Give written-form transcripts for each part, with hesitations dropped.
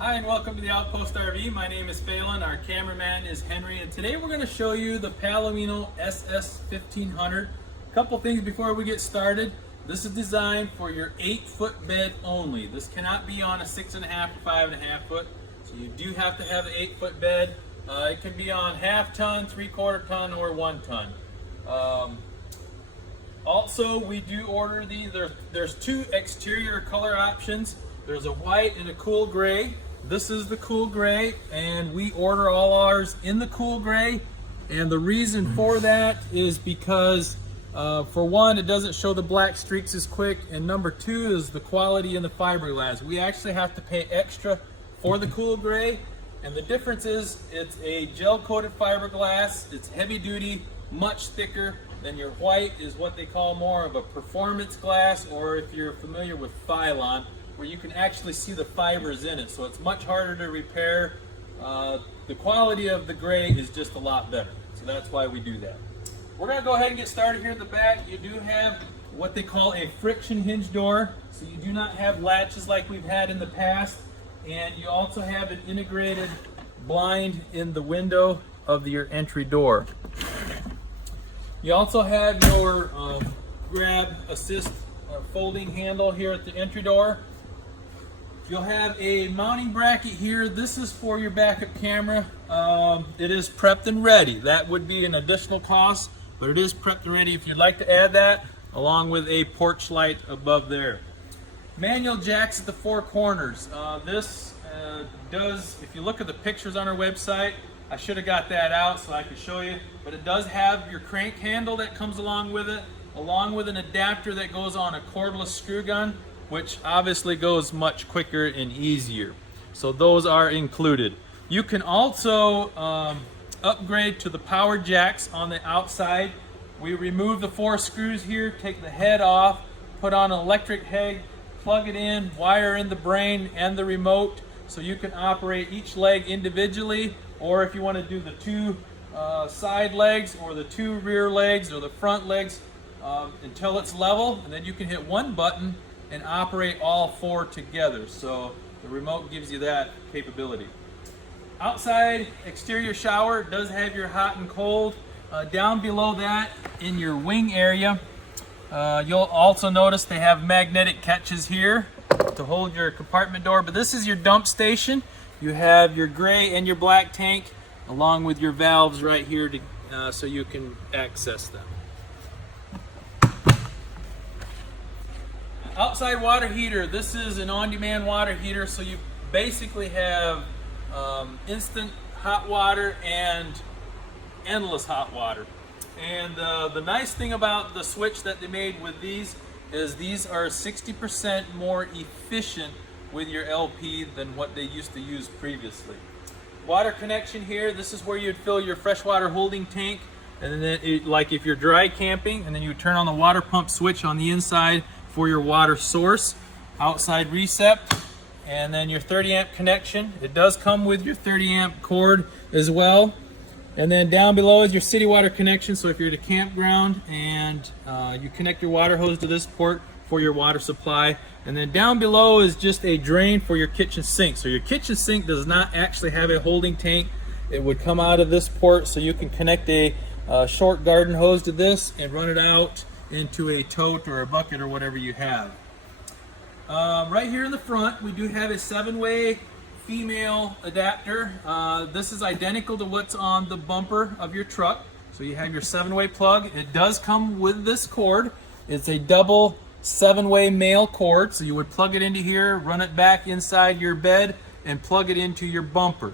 Hi and welcome to the Outpost RV. My name is Phelan, our cameraman is Henry, and today we're going to show you the Palomino SS 1500. A couple things before we get started. This is designed for your 8-foot bed only. This cannot be on a 6.5 or 5.5 foot, so you do have to have an 8-foot bed. It can be on half ton, 3/4 ton, or 1 ton. Also, we do order these. There's two exterior color options. There's a white and a cool gray. This is the cool gray, and we order all ours in the cool gray. And the reason for that is because, for one, it doesn't show the black streaks as quick, and number two is the quality in the fiberglass. We actually have to pay extra for the cool gray, and the difference is it's a gel-coated fiberglass. It's heavy duty, much thicker than your white is what they call more of a performance glass, or if you're familiar with Phylon, where you can actually see the fibers in it, so it's much harder to repair. The quality of the gray is just a lot better, so that's why we do that. We're going to go ahead and get started here at the back. You do have what they call a friction hinge door, so you do not have latches like we've had in the past, and you also have an integrated blind in the window of your entry door. You also have your grab assist folding handle here at the entry door. You'll have a mounting bracket here. This is for your backup camera. It is prepped and ready. That would be an additional cost, but it is prepped and ready if you'd like to add that, along with a porch light above there. Manual jacks at the four corners. This does, if you look at the pictures on our website, I should have got that out so I could show you, but it does have your crank handle that comes along with it, along with an adapter that goes on a cordless screw gun, which obviously goes much quicker and easier. So those are included. You can also upgrade to the power jacks on the outside. We remove the 4 screws here, take the head off, put on an electric head, plug it in, wire in the brain and the remote, so you can operate each leg individually, or if you want to do the 2 side legs or the 2 rear legs or the front legs until it's level, and then you can hit one button and operate all 4 together. So the remote gives you that capability. Outside exterior shower does have your hot and cold. Down below that in your wing area, you'll also notice they have magnetic catches here to hold your compartment door, but this is your dump station. You have your gray and your black tank along with your valves right here to, so you can access them. Outside water heater. This is an on-demand water heater, so you basically have instant hot water and endless hot water. And the nice thing about the switch that they made with these is these are 60% more efficient with your LP than what they used to use previously. Water connection here. This is where you'd fill your freshwater holding tank, and then like if you're dry camping, and then you turn on the water pump switch on the inside for your water source. Outside recep, and then your 30 amp connection. It does come with your 30 amp cord as well. And then down below is your city water connection, so if you're at a campground and you connect your water hose to this port for your water supply. And then down below is just a drain for your kitchen sink. So your kitchen sink does not actually have a holding tank. It would come out of this port, so you can connect a short garden hose to this and run it out into a tote or a bucket or whatever you have. Right here in the front, we do have a 7-way female adapter. This is identical to what's on the bumper of your truck. So you have your 7-way plug. It does come with this cord. It's a double 7-way male cord. So you would plug it into here, run it back inside your bed, and plug it into your bumper.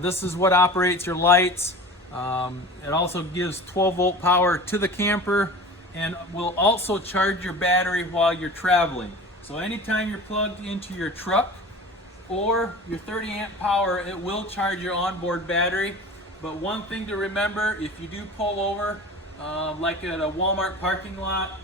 This is what operates your lights. It also gives 12-volt power to the camper, and will also charge your battery while you're traveling. So anytime you're plugged into your truck or your 30 amp power, it will charge your onboard battery. But one thing to remember, if you do pull over, like at a Walmart parking lot,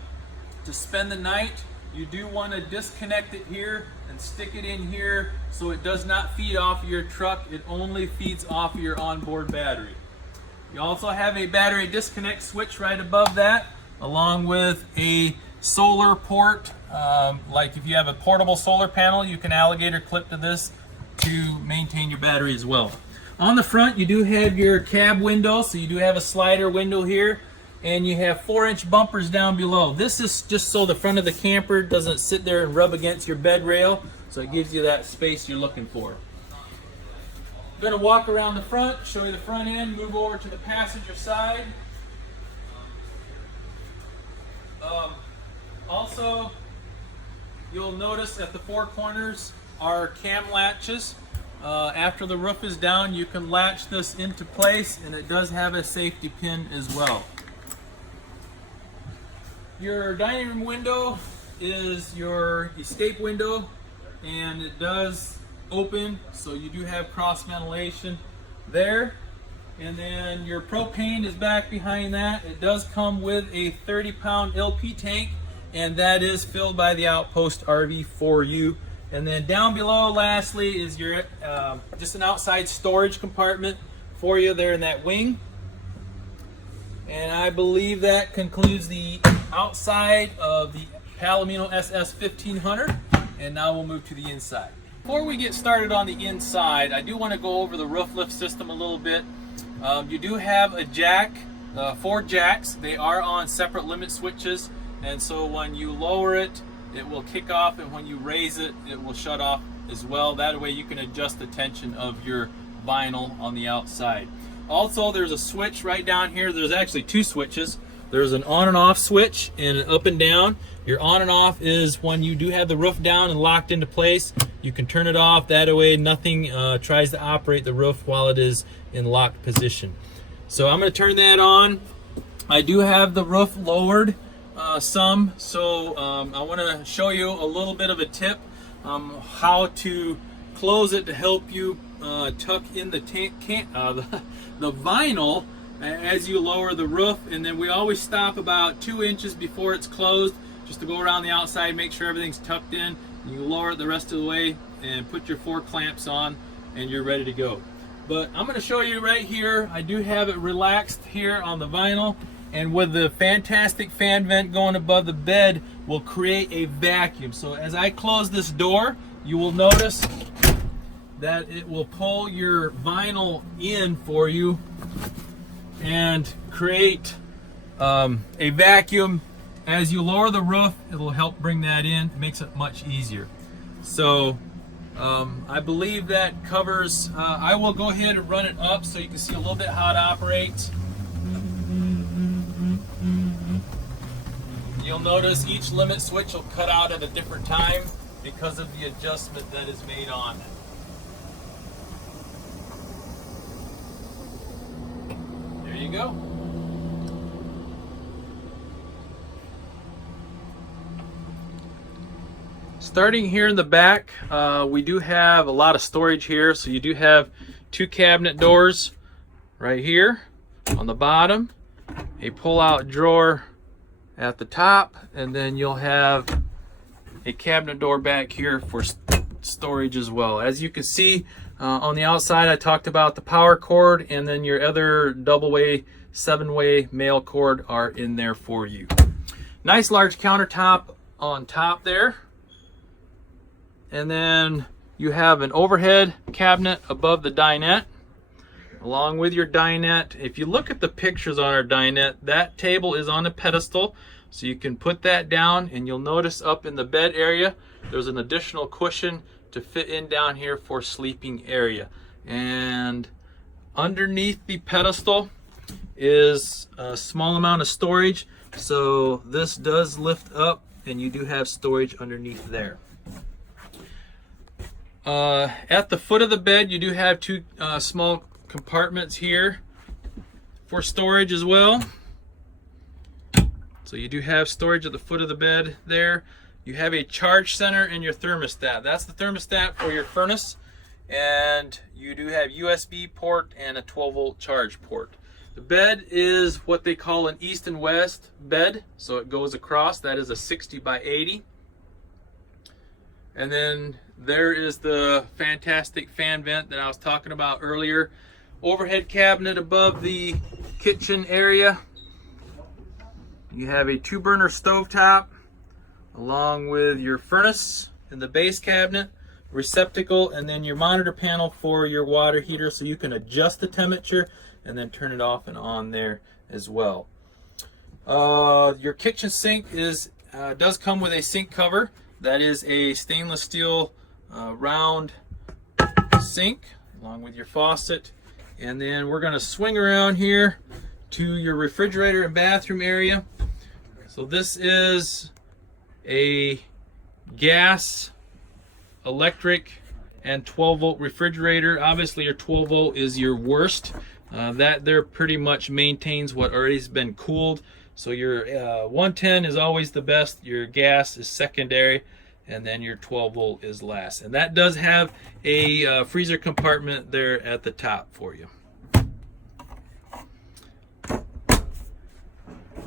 to spend the night, you do want to disconnect it here and stick it in here so it does not feed off of your truck. It only feeds off of your onboard battery. You also have a battery disconnect switch right above that, along with a solar port. Like if you have a portable solar panel, you can alligator clip to this to maintain your battery as well. On the front, you do have your cab window, so you do have a slider window here, and you have 4-inch bumpers down below. This is just so the front of the camper doesn't sit there and rub against your bed rail, so it gives you that space you're looking for. I'm going to walk around the front, show you the front end, move over to the passenger side. Also, you'll notice at the 4 corners are cam latches. After the roof is down, you can latch this into place, and it does have a safety pin as well. Your dining room window is your escape window, and it does open, so you do have cross ventilation there. And then your propane is back behind that. It does come with a 30-pound LP tank, and that is filled by the Outpost RV for you. And then down below, lastly, is your just an outside storage compartment for you there in that wing. And I believe that concludes the outside of the Palomino SS 1500. And now we'll move to the inside. Before we get started on the inside, I do want to go over the roof lift system a little bit. You do have a jack, 4 jacks. They are on separate limit switches, and so when you lower it, it will kick off, and when you raise it, it will shut off as well. That way you can adjust the tension of your vinyl on the outside. Also, there's a switch right down here. There's actually 2 switches. There's an on and off switch and an up and down. Your on and off is when you do have the roof down and locked into place. You can turn it off. That way nothing tries to operate the roof while it is in locked position. So I'm going to turn that on. I do have the roof lowered some, so I want to show you a little bit of a tip how to close it to help you tuck in the vinyl as you lower the roof. And then we always stop about 2 inches before it's closed, just to go around the outside, make sure everything's tucked in. You lower it the rest of the way and put your 4 clamps on, and you're ready to go. But I'm going to show you right here. I do have it relaxed here on the vinyl, and with the fantastic fan vent going above the bed will create a vacuum. So as I close this door, you will notice that it will pull your vinyl in for you and create a vacuum. As you lower the roof, it will help bring that in. It makes it much easier. So I believe that covers, I will go ahead and run it up so you can see a little bit how it operates. You'll notice each limit switch will cut out at a different time because of the adjustment that is made on it. There you go. Starting here in the back, we do have a lot of storage here. So you do have 2 cabinet doors right here on the bottom, a pull-out drawer at the top, and then you'll have a cabinet door back here for storage as well. As you can see on the outside, I talked about the power cord, and then your other double-way, 7-way male cord are in there for you. Nice large countertop on top there. And then you have an overhead cabinet above the dinette. Along with your dinette, if you look at the pictures on our dinette, that table is on a pedestal, so you can put that down, and you'll notice up in the bed area there's an additional cushion to fit in down here for sleeping area. And underneath the pedestal is a small amount of storage, so this does lift up and you do have storage underneath there. At the foot of the bed, you do have 2 small compartments here for storage as well. So you do have storage at the foot of the bed there. You have a charge center and your thermostat. That's the thermostat for your furnace. And you do have USB port and a 12-volt charge port. The bed is what they call an east and west bed. So it goes across. That is a 60 by 80. And then there is the fantastic fan vent that I was talking about earlier. Overhead cabinet above the kitchen area. You have a 2-burner stovetop along with your furnace in the base cabinet. receptacle, and then your monitor panel for your water heater, so you can adjust the temperature and then turn it off and on there as well. Your kitchen sink does come with a sink cover. That is a stainless steel round sink along with your faucet. And then we're going to swing around here to your refrigerator and bathroom area. So this is a gas, electric, and 12-volt refrigerator. Obviously your 12-volt is your worst. That there pretty much maintains what already has been cooled. So your 110 is always the best, your gas is secondary, and then your 12-volt is last. And that does have a freezer compartment there at the top for you.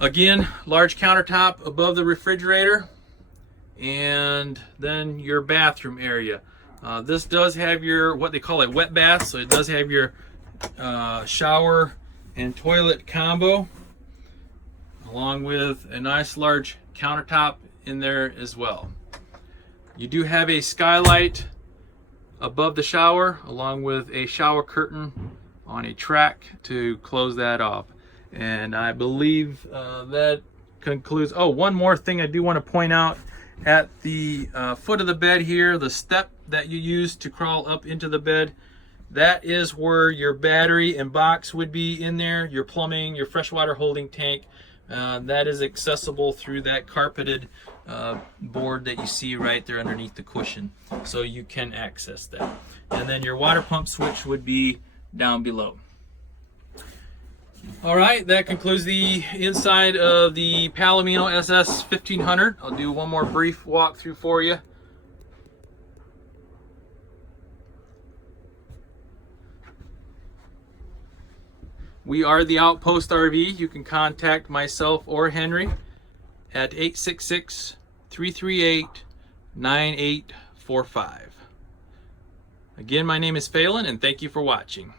Again, large countertop above the refrigerator, and then your bathroom area. This does have your, what they call a wet bath, so it does have your shower and toilet combo, along with a nice large countertop in there as well. You do have a skylight above the shower, along with a shower curtain on a track to close that off. And I believe that concludes. Oh, one more thing I do want to point out. At the foot of the bed here, the step that you use to crawl up into the bed, that is where your battery and box would be in there, your plumbing, your freshwater holding tank. That is accessible through that carpeted board that you see right there underneath the cushion. So you can access that. And then your water pump switch would be down below. All right, that concludes the inside of the Palomino SS 1500. I'll do one more brief walkthrough for you. We are the Outpost RV. You can contact myself or Henry at 866-338-9845. Again, my name is Phelan, and thank you for watching.